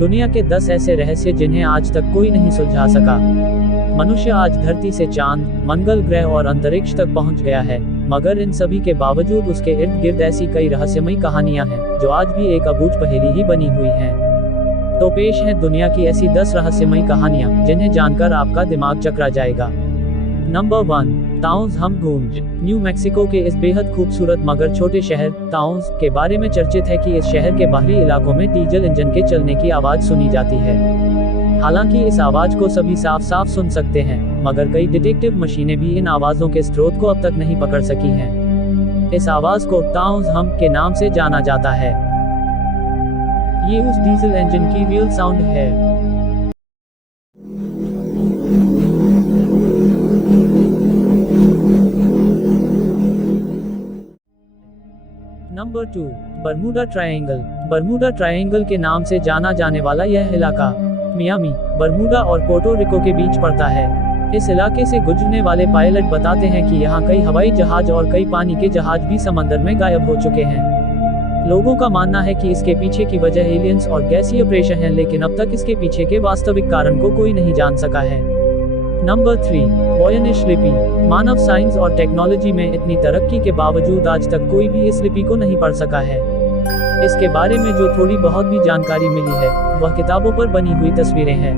दुनिया के 10 ऐसे रहस्य जिन्हें आज तक कोई नहीं सुलझा सका। मनुष्य आज धरती से चांद, मंगल ग्रह और अंतरिक्ष तक पहुंच गया है, मगर इन सभी के बावजूद उसके इर्द गिर्द ऐसी कई रहस्यमयी कहानियां हैं जो आज भी एक अबूझ पहेली ही बनी हुई हैं। तो पेश है दुनिया की ऐसी 10 रहस्यमयी कहानियां जिन्हें जानकर आपका दिमाग चकरा जाएगा। नंबर 1, ताउंस हमगूंज। न्यू मैक्सिको के इस बेहद खूबसूरत मगर छोटे शहर ताउंस के बारे में चर्चित है कि इस शहर के बाहरी इलाकों में डीजल इंजन के चलने की आवाज सुनी जाती है। हालांकि इस आवाज को सभी साफ साफ सुन सकते हैं, मगर कई डिटेक्टिव मशीनें भी इन आवाजों के स्रोत को अब तक नहीं पकड़ सकी हैं। इस आवाज को ताउंस हम के नाम से जाना जाता है। ये उस डीजल इंजन की रियल साउंड है। Number 2, Bermuda triangle. Bermuda triangle के नाम से जाना जाने वाला यह इलाका मियामी, बर्मुडा और पोर्टो रिको के बीच पड़ता है। इस इलाके से गुजरने वाले पायलट बताते हैं कि यहाँ कई हवाई जहाज और कई पानी के जहाज भी समंदर में गायब हो चुके हैं। लोगों का मानना है कि इसके पीछे की वजह एलियंस और गैसीय प्रेशर है, लेकिन अब तक इसके पीछे के वास्तविक कारण को कोई नहीं जान सका है। नंबर 3, वोयनिश लिपि। मानव साइंस और टेक्नोलॉजी में इतनी तरक्की के बावजूद आज तक कोई भी इस लिपि को नहीं पढ़ सका है। इसके बारे में जो थोड़ी बहुत भी जानकारी मिली है वह किताबों पर बनी हुई तस्वीरें हैं।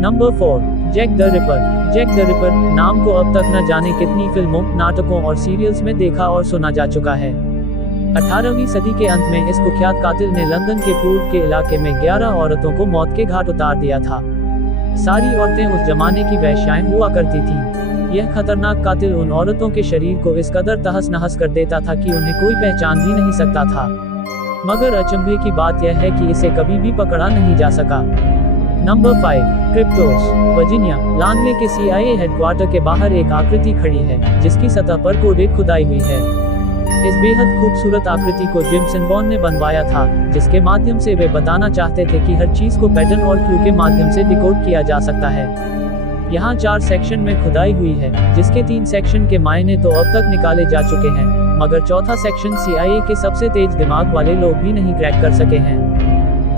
Number 4, Jack the Ripper. Jack the Ripper नाम को अब तक न जाने कितनी फिल्मों, नाटकों और सीरियल्स में देखा और सुना जा चुका है। 18वीं सदी के अंत में इस कुख्यात कातिल ने लंदन के पूर्व के इलाके में 11 औरतों को मौत के घाट उतार दिया था। सारी औरतें उस जमाने की वेश्याएं हुआ करती थीं। यह खतरनाक कातिल उन औरतों के शरीर को इस कदर तहस नहस कर देता था कि उन्हें कोई पहचान भी नहीं सकता था। मगर अचंभे की बात यह है कि इसे कभी भी पकड़ा नहीं जा सका। नंबर 5, क्रिप्टोस। वर्जीनिया लांगले के CIA हेडक्वार्टर के बाहर एक आकृति खड़ी है जिसकी सतह पर कोडेड खुदाई हुई है। इस बेहद खूबसूरत आकृति को जिम सिनबॉर्न ने बनवाया था, जिसके माध्यम से वे बताना चाहते थे कि हर चीज को पैटर्न और क्लू के माध्यम से डिकोड किया जा सकता है। यहाँ 4 सेक्शन में खुदाई हुई है, जिसके 3 सेक्शन के मायने तो अब तक निकाले जा चुके हैं, मगर चौथा सेक्शन CIA के सबसे तेज दिमाग वाले लोग भी नहीं क्रैक कर सके हैं।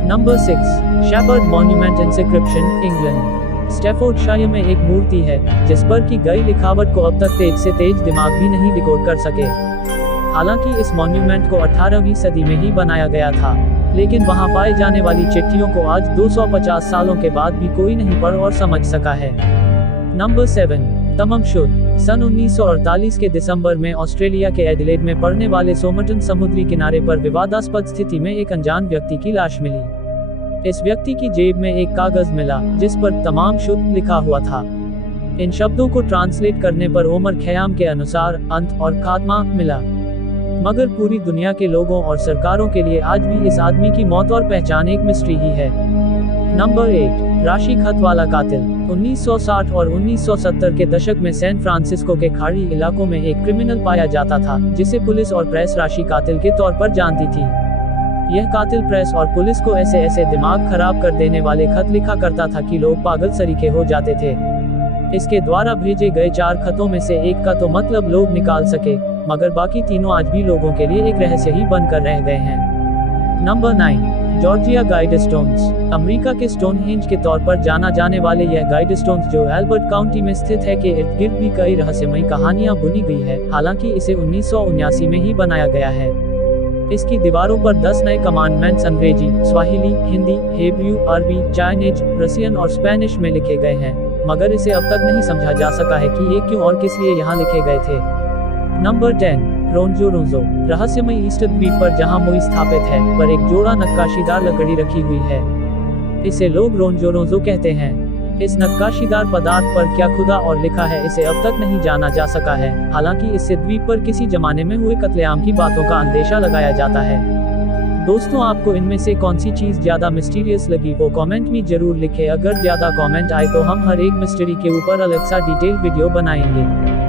Number 6, Shepherd monument inscription, England. Staffordshire में एक मूर्ति है जिस पर की गई लिखावट को अब तक तेज से तेज दिमाग भी नहीं डिकोड कर सके। हालांकि इस मॉन्यूमेंट को 18वीं सदी में ही बनाया गया था, लेकिन वहां पाए जाने वाली चिट्ठियों को आज 250 सालों के बाद भी कोई नहीं पढ़ और समझ सका है। नंबर 7, तमम शुद्ध। सन 1948 के दिसंबर में ऑस्ट्रेलिया के एडिलेड में पड़ने वाले सोमरटन समुद्री किनारे पर विवादास्पद स्थिति में एक अनजान व्यक्ति की लाश मिली। इस व्यक्ति की जेब में एक कागज मिला जिस पर तमाम शुद्ध लिखा हुआ था। इन शब्दों को ट्रांसलेट करने पर ओमर खयाम के अनुसार अंत और खात्मा मिला। मगर पूरी दुनिया के लोगों और सरकारों के लिए आज भी इस आदमी की मौत और पहचान एक मिस्ट्री ही है। नंबर 8, राशि खत वाला कातिल। 1960 और 1970 के दशक में सैन फ्रांसिस्को के खाड़ी इलाकों में एक क्रिमिनल पाया जाता था जिसे पुलिस और प्रेस राशि कातिल के तौर पर जानती थी। यह कातिल प्रेस और पुलिस को ऐसे ऐसे दिमाग खराब कर देने वाले खत लिखा करता था कि लोग पागल सरीखे हो जाते थे। इसके द्वारा भेजे गए 4 खतों में से एक का तो मतलब लोग निकाल सके, मगर बाकी तीनों आज भी लोगों के लिए एक रहस्य ही बनकर रह गए हैं। Number 9, Georgia Guidestones. अमेरिका के स्टोनहेंज के तौर पर जाना जाने वाले यह गाइडस्टोन्स जो एल्बर्ट काउंटी में स्थित है के इर्द गिर्द भी कई रहस्यमयी कहानियां बुनी गई है। हालांकि इसे 1979 में ही बनाया गया है। इसकी दीवारों पर 10 नए कमांडमेंट्स अंग्रेजी, स्वाहिली, हिंदी, हेब्रू, अरबी, चाइनीज, रसियन और स्पेनिश में लिखे गए हैं, मगर इसे अब तक नहीं समझा जा सका है कि ये क्यों और किस लिए यहाँ लिखे गए थे। नंबर 10, रोंजोरोंजो। रहस्यमय ईस्टर द्वीप पर जहां मुई स्थापित है पर एक जोड़ा नक्काशीदार लकड़ी रखी हुई है। इसे लोग रोंजोरोंजो कहते हैं। इस नक्काशीदार पदार्थ पर क्या खुदा और लिखा है इसे अब तक नहीं जाना जा सका है। हालांकि इससे द्वीप पर किसी जमाने में हुए कत्लेआम की बातों का अंदेशा लगाया जाता है। दोस्तों, आपको इनमें से कौन सी चीज ज्यादा मिस्टीरियस लगी वो कमेंट में जरूर लिखें। अगर ज्यादा कमेंट आए तो हम हर एक मिस्ट्री के ऊपर अलग सा डिटेल वीडियो बनाएंगे।